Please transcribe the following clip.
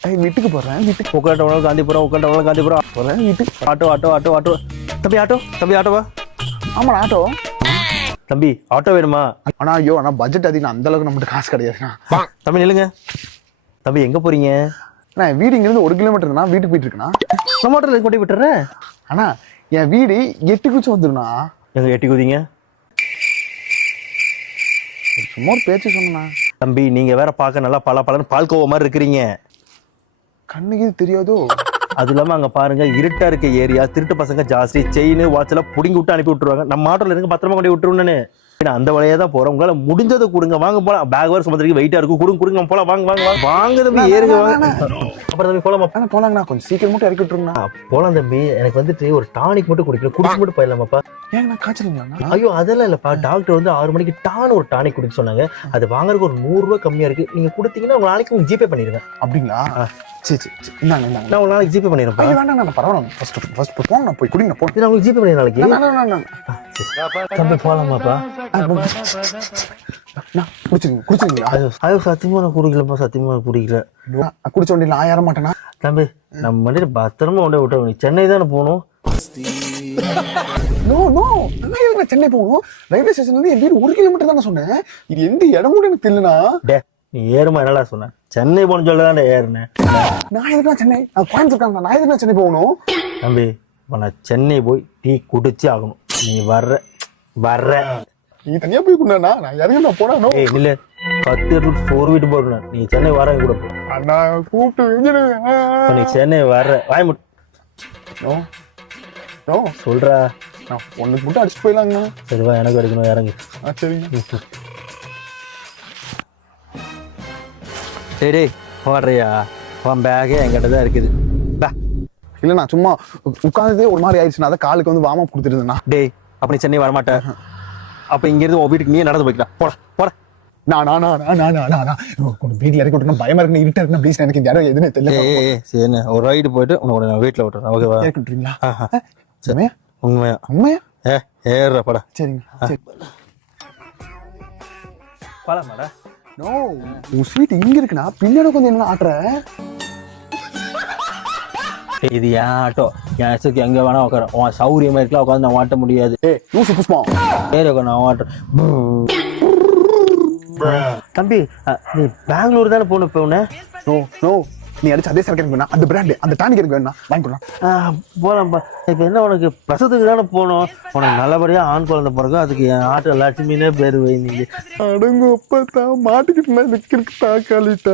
வீட்டுக்கு போறேன். வீட்டுக்கு உட்காண்டவங்களும் காந்திபுரம் உட்காண்டவங்களும் காந்திபுரம் போறேன். வீட்டுக்கு ஆட்டோ ஆட்டோ ஆட்டோ ஆட்டோ தம்பி ஆட்டோ தம்பி ஆட்டோவா ஆமா ஆட்டோ. தம்பி ஆட்டோ வேணுமா? ஆனா ஐயோ ஆனா பட்ஜெட் அதிகம், அந்த அளவுக்கு நம்மகிட்ட காசு கிடையாதுண்ணா. தம்பி நில்லுங்க. தம்பி எங்க போறீங்க? நான் வீடு இங்கிருந்து 1 கிலோமீட்டர் தான் வீட்டுக்கு போயிட்டு இருக்கேண்ணா. நம்ம ஆட்டோல கொண்டு விட்டுறேன். ஆனா என் வீடு 8 குச்சி வந்துருண்ணா. எங்க எட்டி குதிங்க. சும்மா ஒரு பேச்சு சொன்னா. தம்பி நீங்க வேற பார்க்க நல்லா பல பலன்னு பால்கோவா மாதிரி இருக்கிறீங்க. கண்ணுக்கு இது தெரியாதோ? அது இல்லாம அங்க பாருங்க இருட்டா இருக்க ஏரியா, திருட்டு பசங்க ஜாஸ்தி, செயின் வாட்ச் எல்லாம் புடிங்கி விட்டு அனுப்பி விட்டுருவாங்க. நம்ம ஆட்டோல இருக்க பத்திரமா கொண்டு விட்டுருன்னு நான் அந்த வழியா தான் போறேன். உங்களால முடிஞ்சதை கொடுங்க, வாங்க போலாம். பேக் வேற சுமந்திரிக்கு வெயிட்டா இருக்கும், கொடுங்க கொடுங்க போலாம். வாங்க வாங்க வாங்க வாங்க தம்பி ஏறுங்க வாங்க. அப்புறம் தம்பி போலாமா? போலாங்கண்ணா, கொஞ்சம் சீக்கிரம் மட்டும் இறக்கி விட்டுருங்கண்ணா. போலாம் தம்பி. எனக்கு வந்துட்டு ஒரு டானிக் மட்டும் குடிக்கணும், குடிச்சு மட்டும் போயிடலாமாப்பா? ஏங்கண்ணா காய்ச்சலுங்களாண்ணா? ஐயோ அதெல்லாம் இல்லப்பா, டாக்டர் வந்து 6 மணிக்கு டான் ஒரு டானிக் குடிக்க சொன்னாங்க. அது வாங்குறதுக்கு ஒரு 100 ரூபாய் கம்மியா இருக்கு. நீங்க கொடுத்தீங்கன்னா உங்க நாளைக்கு உங்களுக்கு ஜிபே பண்ணிடுவேன். அப்படிங்களா? சரி இந்தாங்க இந்தாங்க. நான் உங்க நாளைக்கு ஜிபே பண்ணிடுறேன். வேண்டாம் பரவாயில்ல, ஃபர்ஸ்ட் போங்க, போய் குடிங்க போங்க. நான் உங்களுக்கு ஜிபே பண்ணிடுறேன் நாளைக்கு. தம்பி போலாமாப்பா? குடிச்சிருங்களா? ஐயோ சத்தியமா நான் குடிக்கலப்பா, சத்தியமா நான் குடிக்கல. குடிச்ச வண்டியில் நான் ஏற மாட்டேனா? தம்பி நம்ம வண்டியில பத்திரமா கொண்டே விட்டு நீ சென்னை தானே போகணும். நோ நோ, நான் சென்னை போகணும். ரயில்வே ஸ்டேஷன்ல இருந்து என் வீடு 1 கிலோமீட்டர் தானே சொன்னேன். இது எந்த இடம் கூட எனக்கு தெரியலனா. டே நீ ஏறுமா என்னடா சொன்ன? சென்னை போகணும்னு சொல்லதான்டா ஏறினேன். நான் எதுக்கு சென்னை? நான் கோயம்புத்தூர், நான் எதுக்கு சென்னை போகணும்? தம்பி நான் சென்னை போய் டீ குடிச்சு ஆகணும். நீ வர்ற நீ தனியா போய் குடினா நான் இறங்கி நான் போனா. ஏய் நில்லு, 10 எடுத்து 4 வீட்டு போறேன். நீ சென்னை வர கூட போ. அண்ணா கூப்பிட்டு நீ சென்னை வர்ற வாய் முட். நோ நோ சொல்றா. நான் ஒண்ணுக்கு மட்டும் அடிச்சு போயிடலாங்கண்ணா. சரி வா, எனக்கு அடிக்கணும், இறங்கு. சரிங்க. சரி போடுறியா? உன் பேகே என்கிட்ட தான் இருக்குது. இல்லண்ணா சும்மா உட்கார்ந்ததே ஒரு மாதிரி ஆயிடுச்சுன்னா அதான் காலுக்கு வந்து வார்ம் அப் கொடுத்துருந்தேண்ணா. டேய் அப்ப நீ சென்னை வரமாட்டேன். அப்ப இங்க இருந்து உன் வீட்டுக்கு நீ நடந்து போய்க்கலாம். போட போட. வீட்டுல இறக்கி விட்டுனா பயமா இருக்கு, இருட்டா இருக்கு. ப்ளீஸ், எனக்கு இந்த இடம் எதுன்னு தெரியல. சரி ஒரு ரைடு போயிட்டு உனக்கு நான் வீட்டுல விட்டுறேன். ஓகேவா? இறக்கி விட்டுறீங்களா? உண்மையா? உண்மையா? ஏறுற படா. சரிங்க. பழமாடா. நோ, உன் சீட் இங்க இருக்குண்ணா, பின்னாடி கொஞ்சம் என்ன ஆட்டுற? இது ஏன் ஆட்டோ, என் இஷ்டத்துக்கு எங்க வேணா உட்கார. உன் சௌரியமா இருக்கலாம், உட்காந்து நான் வாட்ட முடியாது. லூசு புஷ்பம். சரி நான் வாட்டுறேன். தம்பி நீ பெங்களூர் தானே போகணும் இப்போ? நோ நோ, நீ அடிச்சு அதே சரக்கு எனக்கு வேணா, அந்த பிராண்ட் அந்த டானிக் எனக்கு வேணா, வாங்கி போடலாம். போகலாம்ப்பா. இப்போ என்ன உனக்கு பிரசவத்துக்கு தானே போகணும். உனக்கு நல்லபடியா ஆண் குழந்தை பிறகு அதுக்கு என் ஆட்டோ லட்சுமினே பேர் வை. நீங்க அடங்கு அப்பதான் மாட்டிக்கிட்டு நான் கிறுக்கு தாக்காளிட்ட.